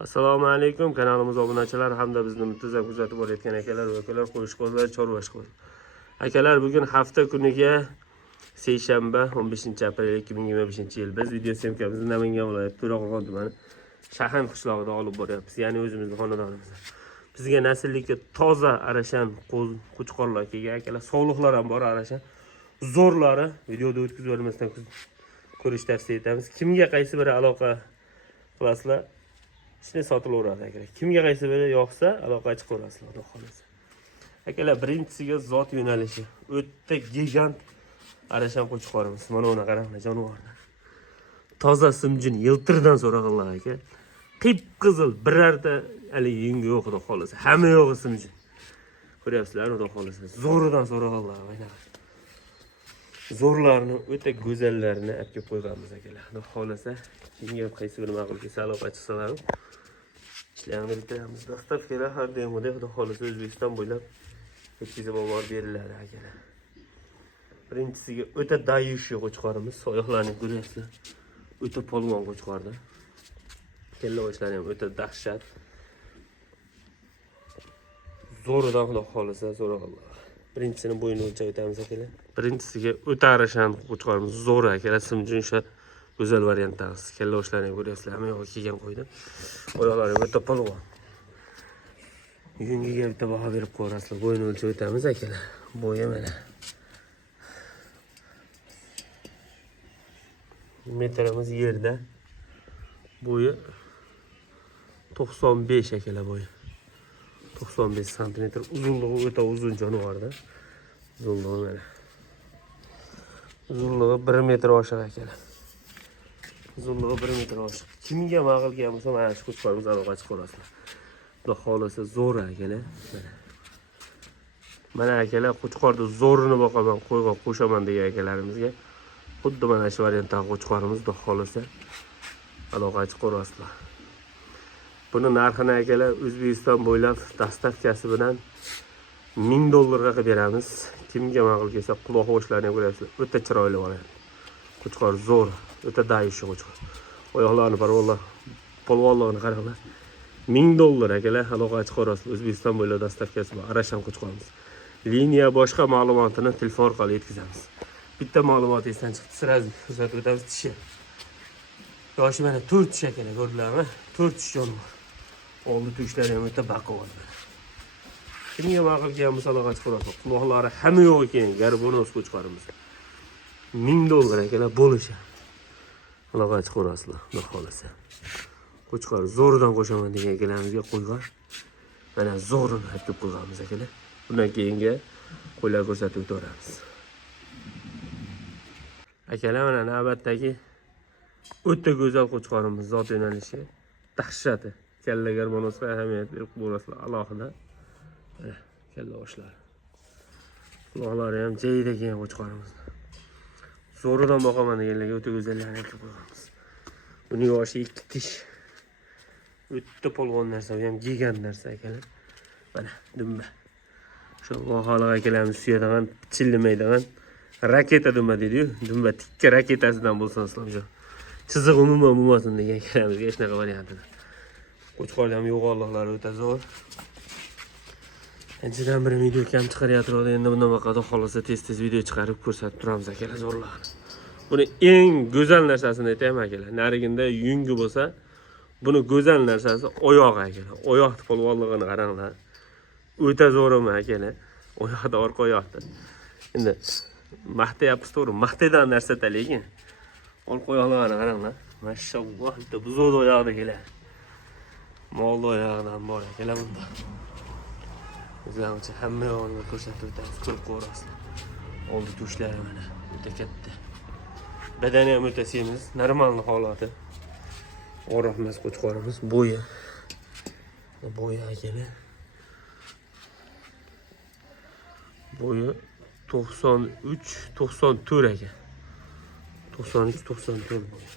Assalomu alaykum, kanalimiz obunachilar hamda bizni muntazam kuzatib borayotgan akalar va ukalar, qo'shqozlar, chorvashqo'z. Akalar, bugun hafta kuniga seshanba 15-aprel 2025-yil biz video syomkamizni Namangan viloyati To'raqo'rg'on tumani Shahan qishlog'ida olib boryapmiz, ya'ni o'zimizning xonadonimizda. Bizga nasllikka toza arashan qo'chqorlar kelgan akalar, sog'liqlar ham bor arashan. Zo'rlari videoda o'tkazib o'rmasdan ko'rish tavsiya etamiz. Kimga qaysi biri aloqa qilasizlar? Shuni sotilaveradi akalar. Kimga qaysi biri yoqsa, aloqa chiqaverasizlar, xudo xolasa. Akalar, birinchisiga zot yo'nalishi. O'tda gigant arashan qo'chqorimiz. Mana uni qaranglar, jonivorlar. Toza simjin yiltirdan so'rag'anlar aka. Qip-qizil birarta hali yungi yo'q, xudo xolasa. Hamma yo'g'i simjin. Ko'ryapsizlar, xudo xolasa. Zo'ridan so'rag'anlar, mana. Zo'rlarni o'ta go'zallarini olib kelib qo'yganmiz akalar. Xudo xolasa, kimga qaysi biri ma'qul kelsa aloqa chiqsalar, ishlarni bitiramiz. Dastavkalar har doimgidek xudo xolasa O'zbekiston bo'ylab yetkazib olib beriladi akalar. Birinchisiga o'ta dayushi qo'chqorimiz, oyoqlarini ko'ryapsizlar. O'ta polvon qo'chqorda. Kella oshlari ham o'ta dahshat. Zo'ridan xudo xolasa so'rag'anlar. Birinchisini bo'yini o'lchab o'tamiz akalar. Birinchisiga o'ta arashan qo'chqorimiz zo'r akalar, simjin o'sha go'zal variantimiz. Kella oshlarini ko'ryapsizlar, hamma yo'q kelgan qo'ydi. Oyoqlari o'ta polvon. Yungiga bitta baho berib qo'yasizlar. Bo'yini o'lchab o'tamiz akalar. Bo'yi mana. Metrimiz yerda. Bo'yi 95 akalar bo'yi. 95 cm, uzunligi o'ta uzun jonivorda. Uzunligi mana. Uzunligi 1 metr oshiq akalar. Uzunligi 1 metr oshiq. Kimga ma'qul kelsa, mana shu qo'chqorimiz aloqa chiqarasizlar. Xudo xolasa zo'r akalar. Mana akalar, qo'chqorda zo'rini boqaman, qo'ygan qo'shaman degan akalarimizga xuddi mana shu variantdan qo'chqorimiz xudo xolasa aloqa chiqarasizlar. Buni narxini akalar O'zbekiston bo'ylab dastavkasi bilan $1000 ga qilib beramiz. Kimga ma'qul kelsa, quloq oshlarini ko'ryapsizlar. O'ta chiroyli variant. Qo'chqor zo'r, o'ta dayushi qo'chqor. Oyoqlarini parvollar, polvonligini qaranglar. $1000 akalar aloqa chiqarasiz. O'zbekiston bo'ylab dastavkasi bor. Arashan qo'chqorimiz. Liniya boshqa ma'lumotini telefon orqali yetkazamiz. Bitta ma'lumot esdan chiqdi, sразу ko'rsatib o'tamiz tishi. Yoshi mana 4 tish akalar, ko'rdinglarmi? 4 tish jonivor. Oldi tushlari ham o'ta baquvvat. Kimga ma'qul kelsa aloqa chiqarasiz. Quloqlari hamma yo'q ekan, garbonos qo'chqorimiz. $1000 akalar bo'lishi. Aloqa chiqarasizlar, xudo xolasa. Qo'chqor zo'ridan qo'shaman degan akalarimizga qo'ygan. Mana zo'rini aytib qo'yganmiz akalar. Bundan keyingi qo'ylar ko'rsatib o'tamiz. Akalar, mana navbatdagi o'ta go'zal qo'chqorimiz zot yo'nalishi. Dahshati. Kalla garbonosga ahamiyat berib qo'yasizlar alohida. Kalla oshlar. Quloqlari ham joyida kelgan qo'chqorimiz. Zo'ridan boqaman deganlarga o'ta go'zallikni aytib qo'yamiz. Buning yoshi 2 tish. O'ta polvon narsa, ham gigant narsa akalar. Mana dumba. Shu vohaliq akalarimiz suyadigan, chillimaydigan raketa dumba deydi-yu. Dumba tikka raketasidan bo'lsin islomjon. Chiziq umuman bo'lmasin degan akalamizga hech naqa variantida. Qo'chqor ham yo'g'onliqlari o'ta zo'r. Anchadan bir video kam chiqaryapti, endi bundan boqadi xolasa tez-tez video chiqarib ko'rsatib turamiz akalar zo'rlarni. Buni eng go'zal narsasini aytayman akalar. Nariginda yungi bo'lsa, buni go'zal narsasi oyoq akalar. Oyoq polvonligini qaranglar. O'ta zo'rmi akalar. Oyoqda, orqa oyoqda. Endi maqtayapmiz to'g'ri, maqtaydigan narsa-da, lekin orqa oyoqlarini qaranglar. Mashalloh, bitta buzoq oyoqda kelar. Molda oyog'idan bor akalar bunda. O'zlarimcha hamma yo'g'ini ko'rsatib o'tamiz, ko'rib ko'rasizlar. Oldi tushlari mana o'ta katta. Badani ham o'ta semiz, normal holati. O'roqmas qo'chqorimiz, bo'yi. Bo'yi akalar. Bo'yi 93-94 aka. 93-94 bo'yi.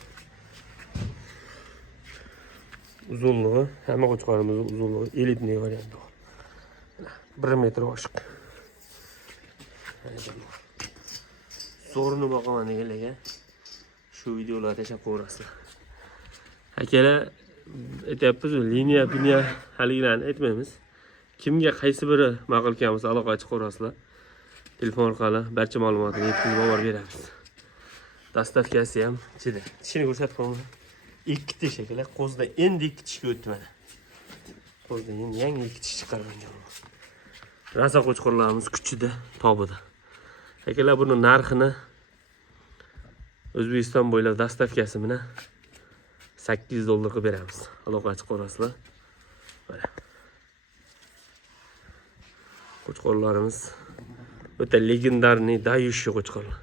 Uzunluğu, hamma qo'chqorimizning uzunluğu elitniy variant. 1 metr oshiq. Zo'rini boqaman deganlarga shu videolarni tashlab qo'yasizlar. Akalar, aytyapmiz, liniya haligilarni aytmaymiz. Kimga qaysi biri ma'qul kelsa aloqa chiqib ko'rasizlar. Telefon orqali barcha ma'lumotni yetkazib olib beramiz. Dastavkasi ham ichida. Tishini ko'rsatib ikki tish akalar, qo'zda endi ikki tishga o'tdi mana. Qo'zda endi yangi ikki tish chiqargan. Rasa qo'chqorlarimiz kuchida, tobida. Akalar buni narxini O'zbekiston bo'ylab dastavkasi bilan 800 dollarga beramiz. Aloqa chiqib ko'rasizlar. Mana. Qo'chqorlarimiz o'ta legendarniy dayushli qo'chqorlar.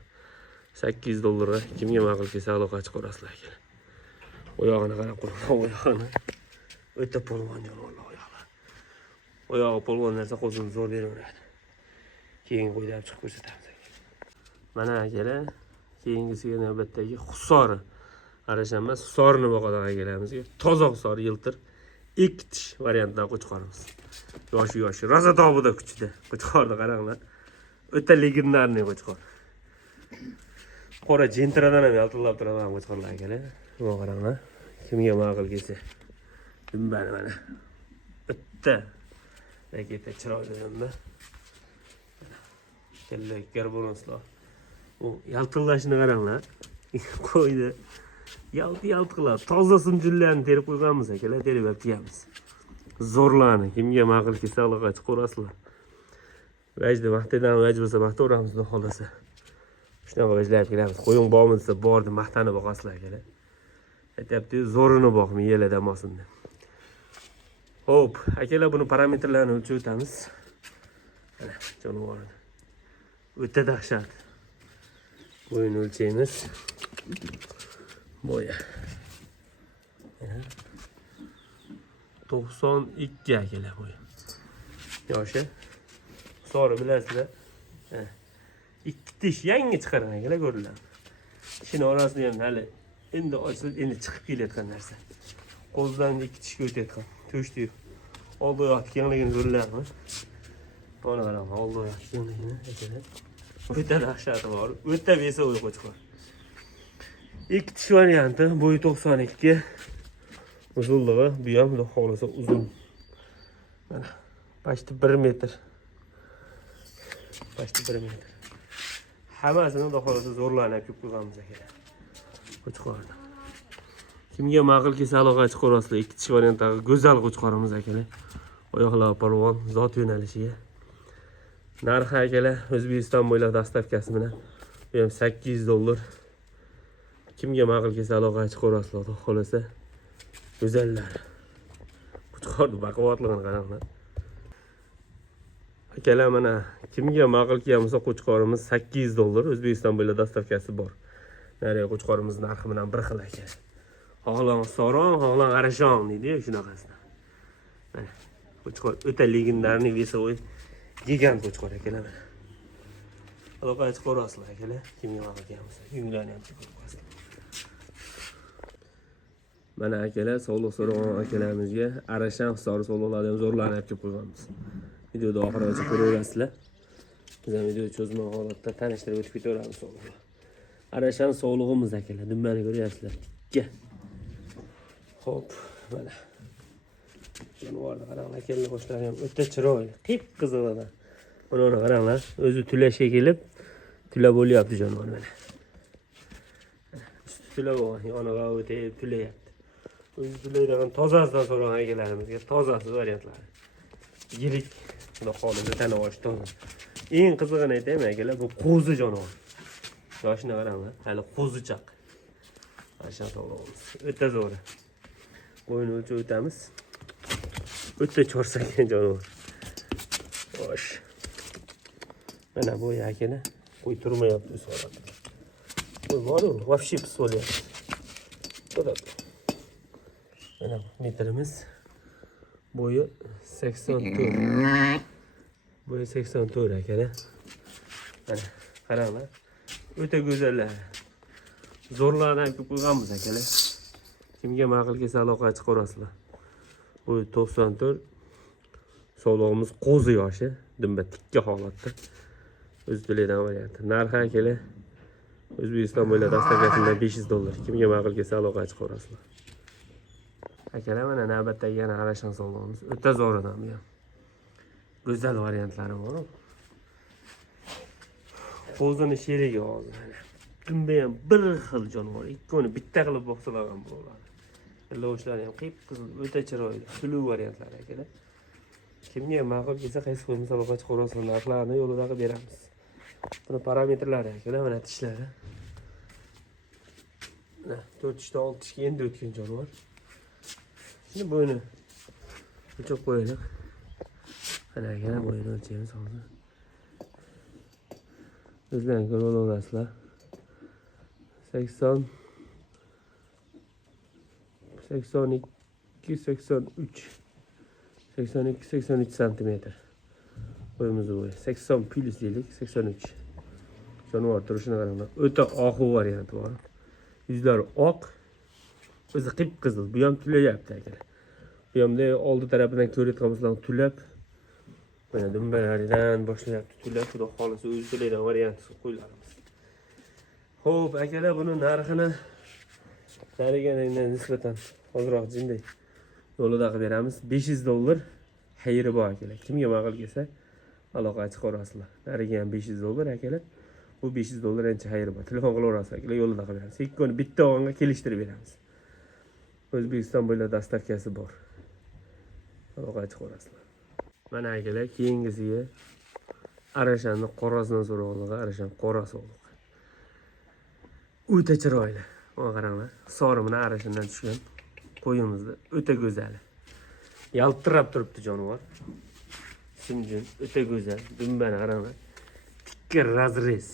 800 dollarga kimga ma'qul kelsa aloqa chiqib ko'rasizlar akalar. Oyog'ini qarab qo'ying, oyog'ini. O'ta polvon jonivorlar oyoqlar. Oyog'i polvon narsa qo'zini zo'r beraveradi. Keyin qo'yib chiqib ko'rsatamiz. Mana akalar, keyingisiga navbatdagi Husori. Arashan emas, Husorini boqadigan akalamizga toza Husori yiltir ikki tish variantdan qo'chqorimiz. Yoshi, rosa tobida kuchida. Qo'chqorni qaranglar. O'ta legendarniy qo'chqor. Qora jentiradan ham yaltillab turaman qo'chqorlar akalar. Buni qaranglar. Kimga ma'qul kelsa. Dumbani mana. O'ta raketa chiroyli endi. Kella garbonoslar. U yaltillashini qaranglar. Qo'ydi. Yalt qilib, toza sunjullarni terib qo'yganmiz akalar, terib beramiz. Zo'rlarni kimga ma'qul kelsa aloqa chiqib ko'rasizlar. Vajda maqtadan vaj bo'lsa maqtaveramiz, xudo xolasa. Shunaqa vajlab kelamiz. Qo'ying bormi desa, bordi, maqtani boqasizlar akalar. Aytayapti, zo'rini boqmi, yelada olmasin deb. Xo'p, akalar buni parametrlarini o'lchab o'tamiz. Mana, jonivorni. O'ta dahshat. Bo'yini o'lchaymiz. Bo'yi. 92 akalar bo'yi. Yoshi. So'ri bilasizlar. Ikki tish yangi chiqargan akalar ko'ringlar. Tishini orasida ham hali endi ochilib, endi chiqib kelayotgan narsa. Qo'ldan ikki tishga o'tayotgan. To'shdi. Oldi oyoq kengligini ko'ringlarmi? Mana qarang, oldi oyoq kengligini akalar. O'ta dahshati bor. O'ta beso'y qo'chqor. İlk tish varianti boyu 92. Uzunluğu bu ham xudo xolasa uzun. Mana başta 1 metr. Başta 1 metr. Hammasini xudo xolasa zo'rlanib ko'p qo'yganmiz akalar. Qo'chqorni. Kimga ma'qul kelsa aloqa chiqib ko'rasizlar. Ikki tish variantdagi go'zal qo'chqorimiz akalar. Oyoqlar polvon, zot yo'nalishiga. Narxi akalar O'zbekiston bo'ylab dastavkasi bilan bu ham 800 dollar. Kimga ma'qul kelsa aloqa chiqib ko'rasizlar, xudo xolasa. Go'zallar. Qo'chqorni baquvvatligini qaranglar. Akalar mana kimga ma'qul kelsa qo'chqorimiz 800 dollar O'zbekiston bo'ylab dastavkasi bor. Nariya qo'chqorimiz narxi bilan bir xil ekan. Xo'g'lan soron, xo'g'lan arashon deydi-ku shunaqasidan. Mana qo'chqor o'ta legendarniy vesovoy gigant qo'chqor akalar. Aloqa chiqib ko'rasizlar akalar. Kimga ma'qul kelsa, yunglarni ham chiqib ko'rasizlar. Mana akalar, sog'liq so'ragan akalarimizga Arashan Husori sog'liqlarni ham zo'rlanib kelib qo'yganmiz. Videoda oxirigacha ko'raverasizlar. Biz ham video cho'zma holatda tanishtirib o'tib ketaveramiz sog'liqlar. Arashan sog'lig'imiz akalar, dumbani ko'ryapsizlar. Xo'p, mana. Jonivorni qaranglar, kella qoshlari ham o'ta chiroyli, qip-qizil. Buni qaranglar, o'zi tulashga kelib, tula bo'lyapti jonivor mana. Usti tula bo'lgan, yoniga o'tib tulayapti. O'zi tulaydigan tozasidan so'ragan akalarimizga tozasi variantlari. Yirik, xudo xolasa tanib olish toza. Eng qizig'ini aytaymi akalar, bu qo'zi jonivor. Yoshini qaranglar, hali qo'zichaq. Arashan to'g'rimiz. O'ta zo'r. Bo'yini o'lchab o'tamiz. O'ta cho'rsagan jonivor. Xo'sh. Mana bu akalar qo'y turmayapti so'rab. Qo'y bor-ku, вообще pis bo'lyapti. To'g'ri. Mana metrimiz bo'yi 84. Bo'yi 84 akalar. Mana qaranglar. O'ta go'zallar. Zo'rlarni ko'p qo'yganmiz akalar. Kimga ma'qul kelsa aloqa chiqib ko'rasizlar. Bo'yi 94. Sog'lig'imiz qo'zi yoshi, dumba tikka holatda. O'z to'laydigan varianti. Narxi akalar O'zbekiston bo'ylab dastavkasida 500 dollar. Kimga ma'qul kelsa aloqa chiqib ko'rasizlar. Akalar mana navbatdagi yana arashan sovg'amiz. O'ta zo'ridan bu ham. Go'zal variantlari bor. Qo'zini sherigi hozir. Dumba ham bir xil jonivor. Ikkoni bitta qilib boqsalar ham bo'ladi. Lo'shlari ham qip-qizil, o'ta chiroyli, suluv variantlar akalar. Kimga ma'qul kelsa, qaysi xil musobaqachi qo'rasini narxlarini yo'lida qilib beramiz. Buni parametrlari akalar, mana tishlari. Mana 4 ishdan 6 ishga endi o'tgan jonivor. Şimdi bo'yni o'lchab qo'yaylik. Mana akalar bo'yini o'lchaymiz hozir. O'zlaringiz ko'rib olasizlar. 82 83 82-83 santimetr. Boyimiz bo'yi 80 plus deylik, 83. Jonivor turishini qaranglar. O'ta oq varianti bor. Yuzlari oq, o'zi qip-qizil. Bu ham tulayapti akalar. Bu hamda oldi tarafidan ko'rayotgan bo'lsangiz tulab, mana dumbalaridan boshlayapti tulab, xudo xolisa o'zi tulaydigan varianti qo'ylarimiz. Xo'p, akalar, buni narxini nariga nisbatan hozirroq jinday yo'lida qilib beramiz. $500 xayri bor akalar. Kimga ma'qul kelsa, aloqa chiqib olasizlar. Nariga ham $500 akalar. Bu $500 ancha xayri bor. Telefon qilaverasiz akalar, yo'lida qilib beramiz. Ikkoni bitta o'g'onga kelishtirib beramiz. O'zbekiston bo'ylab dastavkasi bor. Aloqa chiqib olasizlar. Mana akalar, keyingisiga arashanni qorasidan so'rag'anlarga arashan qorasi o'liq. O'ta chiroyli. Mana qaranglar, sorimini arashandan tushgan qo'yimizni o'ta go'zali. Yaltirab turibdi jonivor. Simjin, o'ta go'zal. Dumbani qaranglar. Tikka razrez.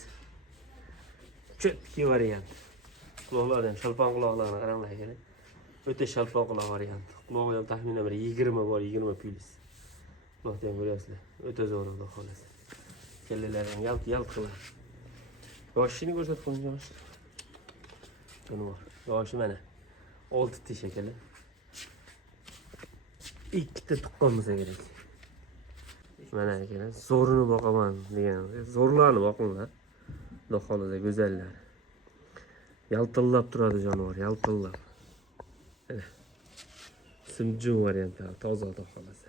Chetki variant. Quloqlar ham shalpon quloqlarni qaranglar akalar. O'ta shalpon quloq variant. Qulog'i ham taxminan bir 20 bor, 20 plus. Quloqni ham ko'ryapsizlar. O'ta zo'r xudo xolasa. Kellalari ham yalt qiladi. Yoshini ko'rsatib qo'ying yosh. Jonivor. Yoshi mana 6 tish akalar. Ikkita tuqqan bo'lsa kerak. Mana akalar, zo'rini boqaman degan. Zo'rlarni boqinglar. Xudo xolasa go'zallar. Yaltillab turadi jonivor, yaltillab. Mana. Simjun varianti, toza xudo xolasa.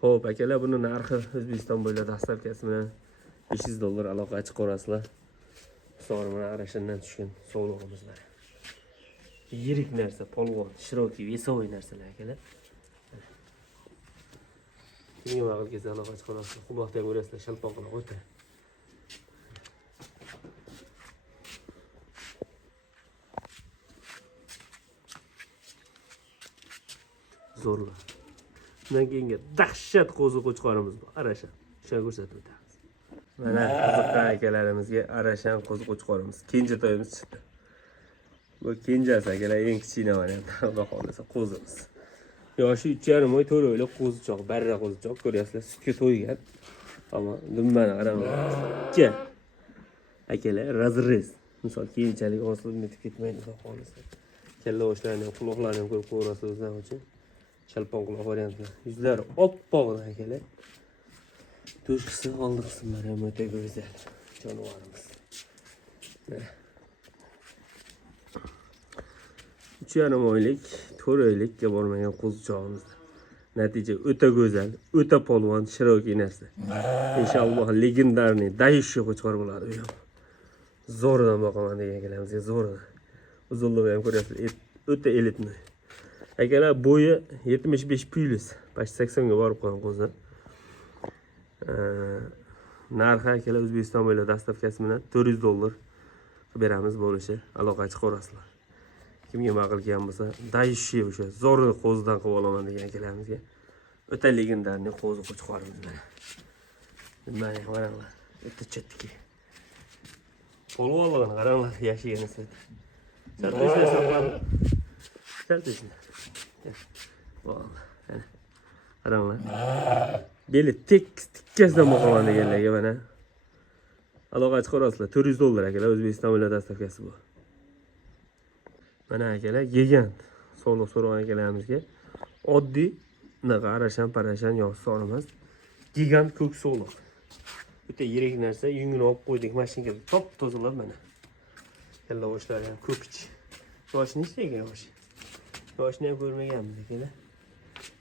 Xo'p, akalar, buni narxi O'zbekiston bo'ylab dastavkasi bilan $500 aloqa chiqib olasizlar. So'rimini arashandan tushgan sovg'amizlar. Yirik narsa, polvon, shiroki, vesovoy narsalar akalar. Kimga ma'qul kelsa aloqa chiqib olasizlar. Quloqda ham ko'rasizlar, shalpon quloq o'ta. Zo'rlar. Bundan keyingi dahshat qo'zi qo'chqorimiz bor, arashan. Shuni ko'rsatib o'tamiz. Mana qiziqqan akalarimizga arashan qo'zi qo'chqorimiz. Kenja to'yimiz chiqdi. Bu kenjasi akalar, eng kichkina variant. Xudo xolasa qo'zimiz. Yoshi 3,5 oy, 4 oylik qo'zichoq, barra qo'zichoq ko'ryapsizlar, sutga to'ygan. Ammo dumbani qaranglar. Ikki akalar razrez. Misol keyinchalik osilib netib ketmaydi xudo xolasa. Kalla oshlarini, quloqlarini ham ko'rib ko'rasiz o'zlari uchun. Shalpon quloq variantlar. Yuzlari oppoq akalar. To'shqisi oldi qismlari ham o'ta go'zal. Jonivorimiz. 3,5 oylik, 4 oylikka bormagan qo'zichoqimiz. Natija o'ta go'zal, o'ta polvon, shiroki narsa. Inshaalloh legendarniy Dayishi qo'chqor bo'ladi bu ham. Zo'rdan boqaman degan akalamizga zo'rdan. Uzunligi ham ko'ryapsiz, o'ta elitni. Akalar, bo'yi 75 plus, почти 80 ga borib qolgan qo'zi. Narxi akalar O'zbekiston bo'ylab dastavkasi bilan $400 qilib beramiz bo'lishi. Aloqa chiqib olasizlar. Kimga ma'qul kelgan bo'lsa, Dayishi o'sha zo'rni qo'zidan qilib olaman degan akalarimizga o'ta legendarniy qo'zi qo'chqorimiz mana. Mana qaranglar, o'ta chetki. Polvonlarni qaranglar, yashigan nisbatan. Sartishlar. Mana. Qaranglar. Beli tikkasidan boqaman deganlarga mana. Aloqa chiqib olasizlar. $400 akalar, O'zbekiston bo'ylab dastavkasi bu. Mana akalar, gigant sog'liq so'ragan akalarimizga oddiy bunaqa arashan parashan yo'q so'ramas. Gigant ko'k sog'liq. O'ta yirik narsa, yungini olib qo'ydik mashinaga, top tozalab mana. Kalla boshlari ham ko'kch. Yoshi nechta ekan yoshi? Yoshni ham ko'rmaganmiz akalar.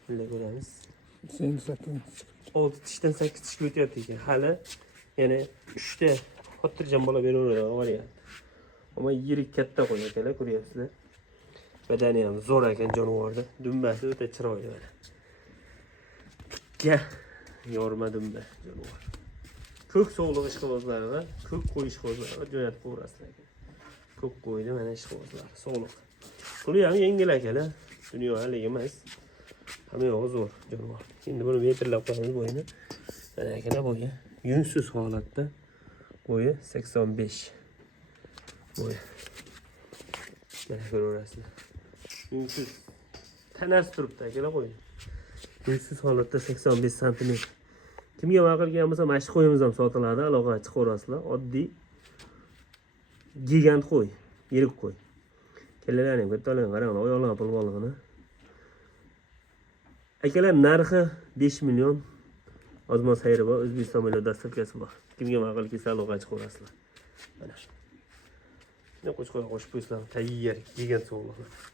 Bunday ko'ramiz. Sen satın. 6 tishdan 8 tishga o'tyapti ekan. Hali yana 3 ta xotirjam bola beraveradi, variant. Ammo yirik katta qo'y akalar, ko'ryapsizlar. Badani ham zo'r ekan jonivorda. Dumbasi o'ta chiroyli mana. Tikka yorma dumba jonivor. Ko'k sog'liq ishqibozlari va ko'k qo'y ishqibozlari jo'natib qo'yasizlar ekan. Ko'k qo'yni mana ishqibozlar, sog'liq. Puli ham yengil akalar. Dunyo hali emas. Hamma yo'q zo'r jonivor. Endi buni metrlab qo'yamiz bo'yini. Mana akalar bo'yi yungsiz holatda. Bo'yi 85. Bo'yi. Mana ko'rasizlar. Yungsiz. Tanasi turibdi akalar qo'yni. Yungsiz holatda 85 sm. Kimga ma'qul kelgan bo'lsa, mana shu qo'yimiz ham sotiladi, aloqaga chiqaverasizlar. Oddiy gigant qo'y, yirik qo'y. Kelalaring, bittalarni qarang, oyoqlar polvonligini. Akalar narxi 5 million. Ozmoz xayri bor, O'zbekiston million dastavkasi bor. Kimga ma'qul kelsa, aloqaga chiqaverasizlar. Mana. Ne qo'shib qo'yib qo'yisizlar, tayyor, gigant sog'liq.